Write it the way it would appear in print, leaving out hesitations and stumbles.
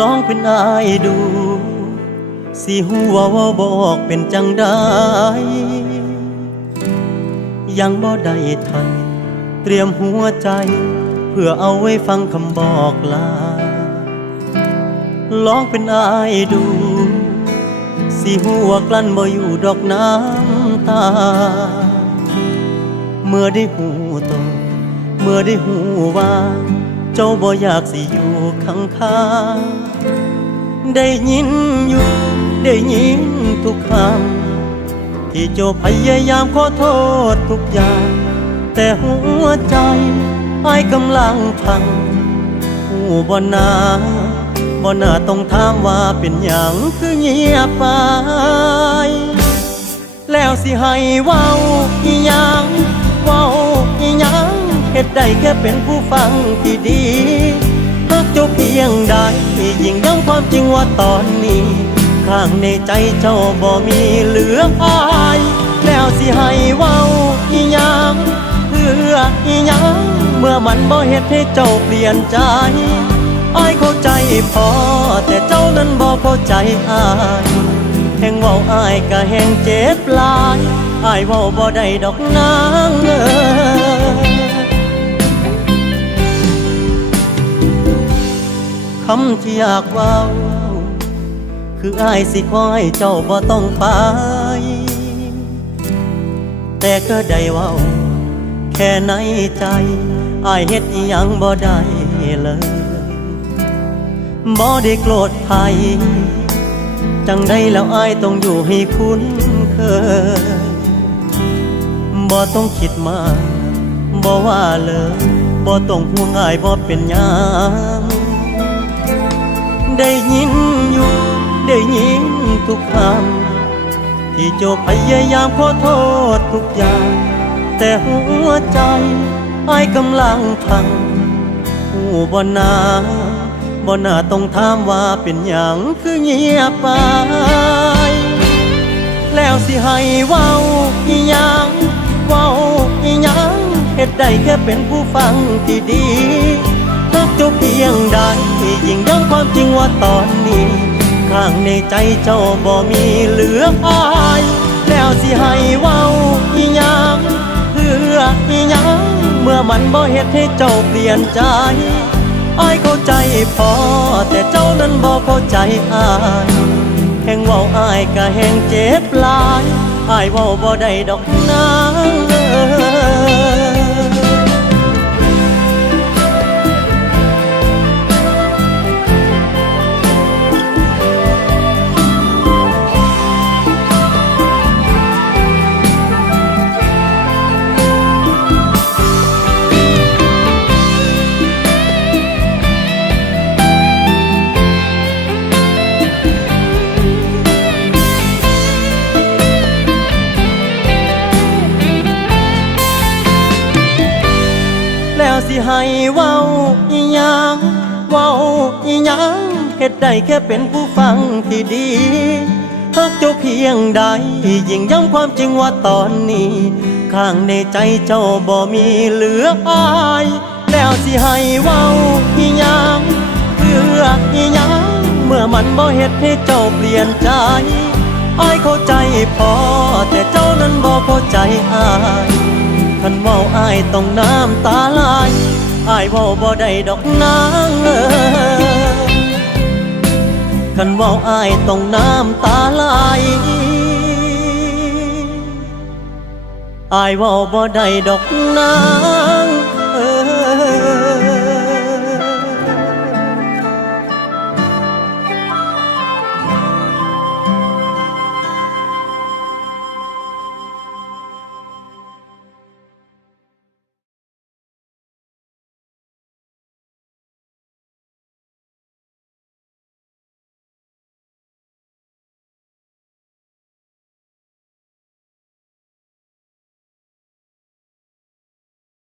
ลองเป็นอายดูสิหูว่าบอกเป็นจังได้ยังบ่ได้ทันเตรียมหัวใจเพื่อเอาไว้ฟังคำบอกลาลองเป็นอายดูสิหูว่ากลั้นบ่อยู่ดอกน้ำตาเมื่อได้หูตรงเมื่อได้หูว่าเจ้าบ่อยากสิอยู่ข้างๆได้ยินอยู่ได้ยินทุกคำที่เจ้าพยายามขอโทษทุกอย่างแต่หัวใจอ้ายกำลังพังหูบ่น่าต้องถามว่าเป็นหยังคือเงียบไปแล้วสิให้เว้าอีหยังเว้าอีหยังเฮ็ดได้แค่เป็นผู้ฟังที่ดีฮักเจ้าเพียงใดยิ่งย้ำความจริงว่าตอนนี้ข้างในใจเจ้าบ่มีเหลืออายแล้วสิให้เว้าอีหยังเพื่ออีหยังเมื่อมันบ่เฮ็ดให้เจ้าเปลี่ยนใจอ้ายเข้าใจพอแต่เจ้านั้นบ่เข้าใจอ้ายแห่งเว้าอ้ายก็แห่งเจ็บหลายอ้ายเว้าบ่ได้ดอกนางคำที่อยากเว้าคืออ้ายสิขอให้เจ้าบ่ต้องไปแต่ก็ได้เว้าแค่ในใจอ้ายเฮ็ดอิหยังบ่ได้เลยบ่ได้โกรธใครจังได้แล้วอ้ายต้องอยู่ให้คุ้นเคยบ่ต้องคิดมากบ่ว่าเลยบ่ต้องห่วงอ้ายบ่เป็นหยังได้ยินอยู่ได้ยินทุกคำที่เจ้าพยายามขอโทษทุกอย่างแต่หัวใจอ้ายกำลังพังหูบ่น่าต้องถามว่าเป็นหยังคือเงียบไปแล้วสิให้เว้าอีหยังเว้าอีหยังเฮ็ดได้แค่เป็นผู้ฟังที่ดีฮักเจ้าเพียงใดยิ่งย้ำความจริงว่าตอนนี้ข้างในใจเจ้าบ่มีเหลืออายแล้วสิให้เว้าอีหยังเพื่ออีหยังเมื่อมันบ่เฮ็ดให้เจ้าเปลี่ยนใจอ้ายเข้าใจพอแต่เจ้านั้นบ่เข้าใจอ้ายแห่งเว้าอ้ายก็แห่งเจ็บหลายอ้ายเว้าบ่ได้ดอกนางสิให้เว้าอีหยังเว้าอีหยังเฮ็ดได้แค่เป็นผู้ฟังที่ดีฮักเจ้าเพียงใดยิ่งย้ำความจริงว่าตอนนี้ข้างในใจเจ้าบ่มีเหลืออายแล้วสิให้เว้าอีหยังเพื่ออีหยังเมื่อมันบ่เฮ็ดให้เจ้าเปลี่ยนใจอ้ายเข้าใจพอแต่เจ้านั้นบ่เข้าใจอ้ายคันเว้าอ้ายต้องน้ำตาไหลอ้ายเว้าบ่ได้ดอกนางคันเว้าอ้ายต้องน้ำตาไหลอ้ายเว้าบ่ได้ดอกนาง